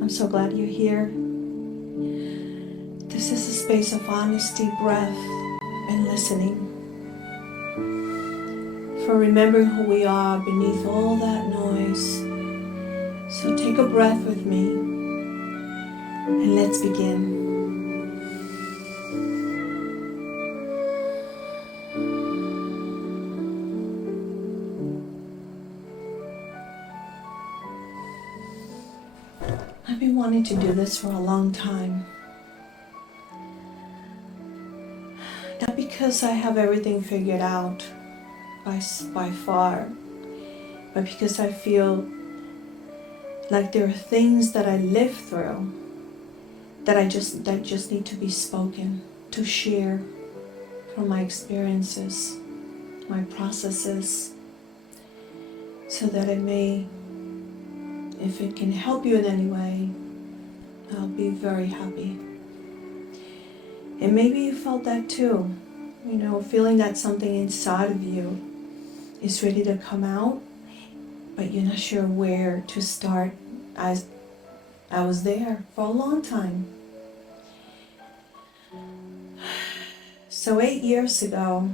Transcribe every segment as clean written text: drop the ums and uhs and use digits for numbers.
I'm so glad you're here. This is a space of honesty, breath, and listening. For remembering who we are beneath all that noise. So take a breath with me and let's begin. I've been wanting to do this for a long time. Not because I have everything figured out by far, but because I feel like there are things that I live through that just need to be spoken, to share from my experiences, my processes, so that it may, if it can help you in any way, I'll be very happy. And maybe you felt that too, feeling that something inside of you is ready to come out, but you're not sure where to start. I was there for a long time. So 8 years ago,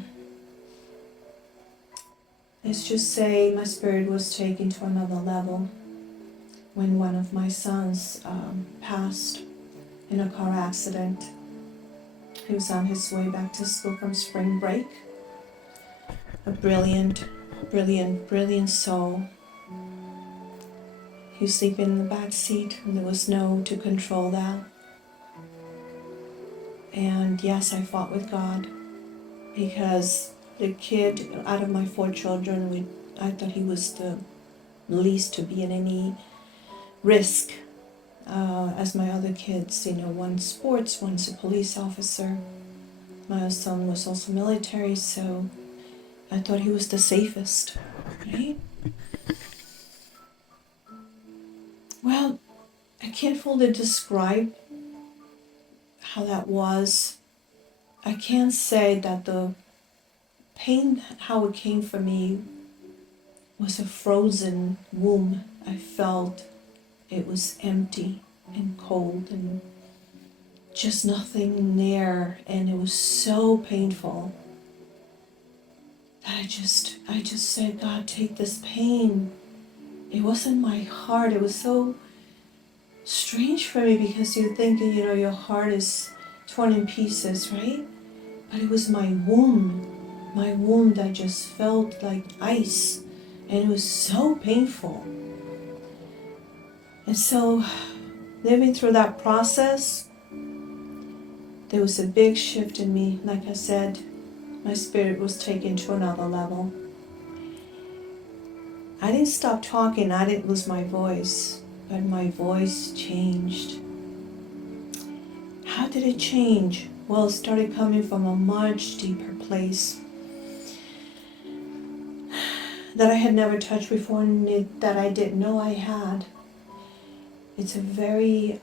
let's just say my spirit was taken to another level when one of my sons passed in a car accident. He was on his way back to school from spring break. A brilliant soul. He was sleeping in the back seat and there was no to control that. And yes, I fought with God because the kid, out of my 4 children, I thought he was the least to be in any risk as my other kids. One's sports, one's a police officer. My other son was also military, so I thought he was the safest, right? Well, I can't fully describe how that was. I can't say that the pain, how it came for me, was a frozen womb. I felt it was empty and cold and just nothing there, and it was so painful that I just said, God, take this pain. It wasn't my heart. It was so strange for me because you're thinking, your heart is torn in pieces, right? But it was my womb that just felt like ice, and it was so painful. And so, living through that process, there was a big shift in me. Like I said, my spirit was taken to another level. I didn't stop talking, I didn't lose my voice, but my voice changed. How did it change? Well, it started coming from a much deeper place that I had never touched before and that I didn't know I had. It's a very,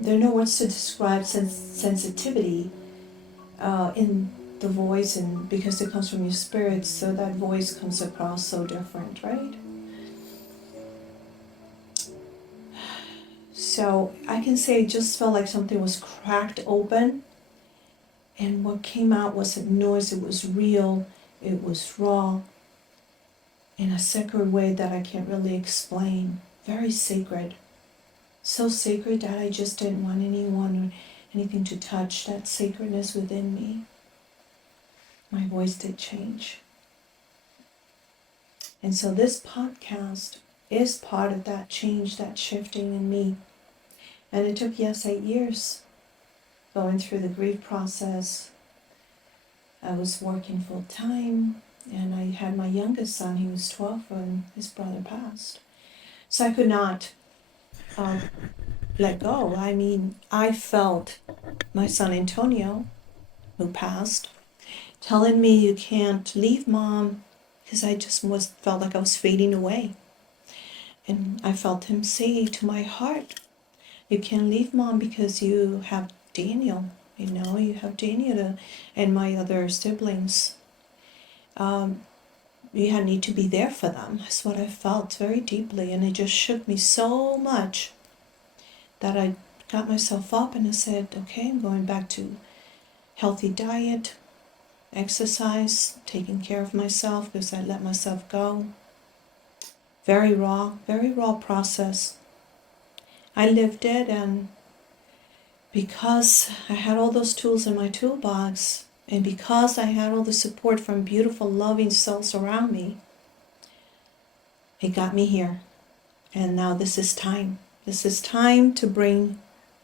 there are no words to describe sensitivity in the voice, and because it comes from your spirit, so that voice comes across so different, right? So I can say it just felt like something was cracked open, and what came out wasn't noise, it was real, it was raw, in a sacred way that I can't really explain. Very sacred. So sacred that I just didn't want anyone or anything to touch that sacredness within me. My voice did change. And so this podcast is part of that change, that shifting in me. And it took, 8 years going through the grief process. I was working full time, and I had my youngest son. He was 12 when his brother passed. So I could not let go. I mean, I felt my son Antonio, who passed, telling me, you can't leave mom, because I just felt like I was fading away. And I felt him say to my heart, you can't leave mom because you have Daniel, you have Daniel and my other siblings. need to be there for them. That's what I felt very deeply, and it just shook me so much that I got myself up and I said, okay, I'm going back to healthy diet, exercise, taking care of myself because I let myself go. Very raw process. I lived it, and because I had all those tools in my toolbox, and because I had all the support from beautiful, loving souls around me, it got me here. And now this is time. This is time to bring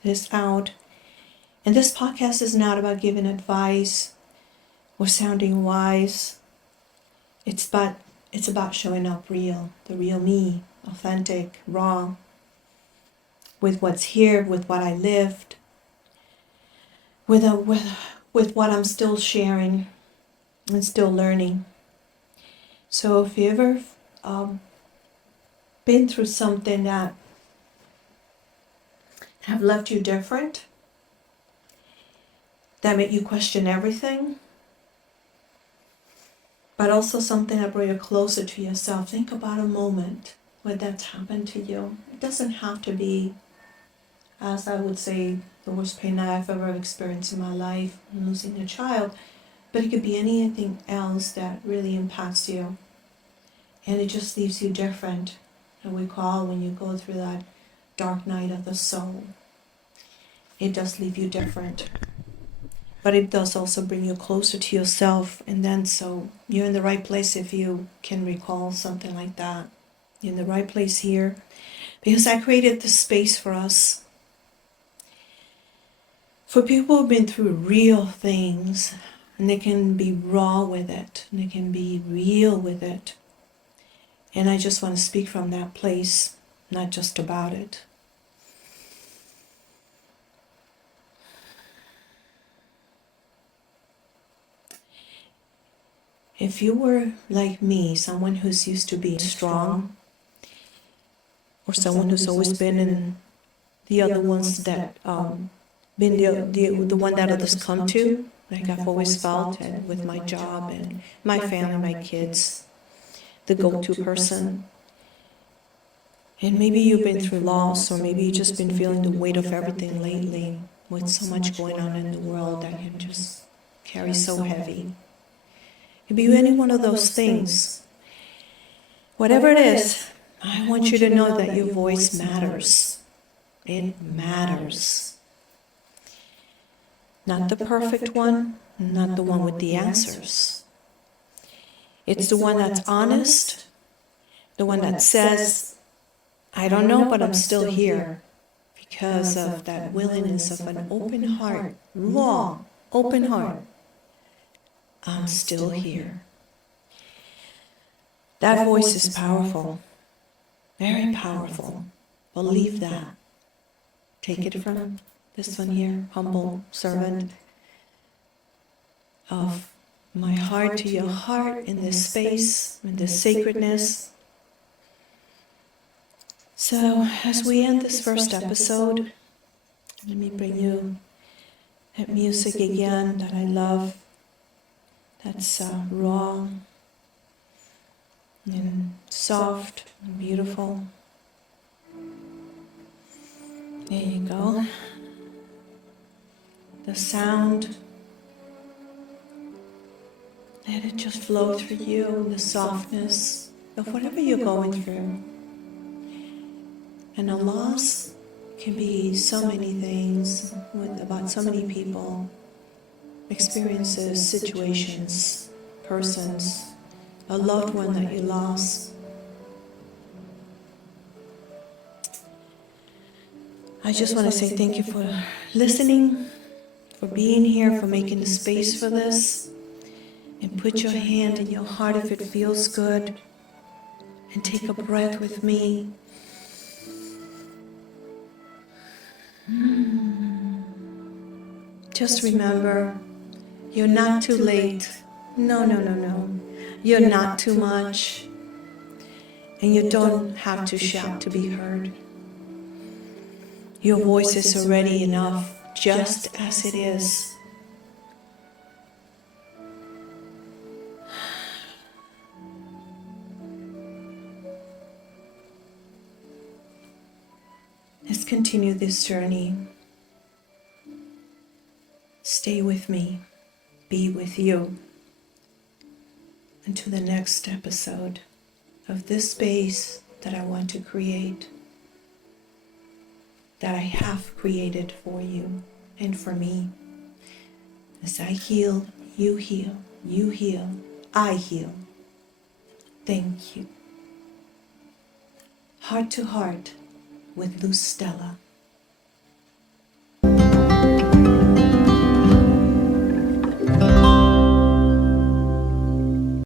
this out. And this podcast is not about giving advice or sounding wise. It's about showing up real, the real me, authentic, raw, with what's here, with what I lived, with what I'm still sharing and still learning. So if you ever been through something that have left you different, that made you question everything, but also something that brought you closer to yourself, think about a moment where that's happened to you. It doesn't have to be, as I would say, the worst pain I've ever experienced in my life, losing a child, but it could be anything else that really impacts you. And it just leaves you different. And we call, when you go through that dark night of the soul, it does leave you different. But it does also bring you closer to yourself. And then so you're in the right place if you can recall something like that. You're in the right place here. Because I created this space for us. For people who've been through real things. And they can be raw with it. And they can be real with it. And I just want to speak from that place, not just about it. If you were like me, someone who's used to being strong, or someone who's always been in the other ones that been the one that others come to, like I've always felt, and with my job and my family, my kids, the go-to person. And maybe you've been through loss, or maybe you've just been feeling the weight of everything lately, with so much going on in the world that can just carry so heavy. It could be any one of those things. Whatever it is, I want you to know that your voice matters. It matters. Not the perfect one, not the one with the answers. It's the one that's honest, the one that says, I don't know, but I'm still here, because of that willingness of an open heart, raw, open heart. I'm still here. That voice is powerful, very powerful. Believe that. Take it from this one here, humble servant of my heart to your heart in this space, in this sacredness. So, as we end this first episode, let me bring you that music again that I love, that's raw and soft and beautiful. There you go. The sound, let it just flow through you, the softness of whatever you're going through. And a loss can be so many things, about so many people, experiences, situations, persons, a loved one that you lost. I just want to say thank you for listening, for being here, for making the space for this. And put your hand in your heart if it feels good. And take a breath with me. Just remember, you're not too late. No. You're not too much. And you don't have to shout to be heard. Your voice is already enough, just as it is. Let's continue this journey. Stay with me, be with you, until the next episode of this space that I want to create, that I have created for you and for me. As I heal, you heal, you heal, I heal. Thank you. Heart to Heart with Luz Stella.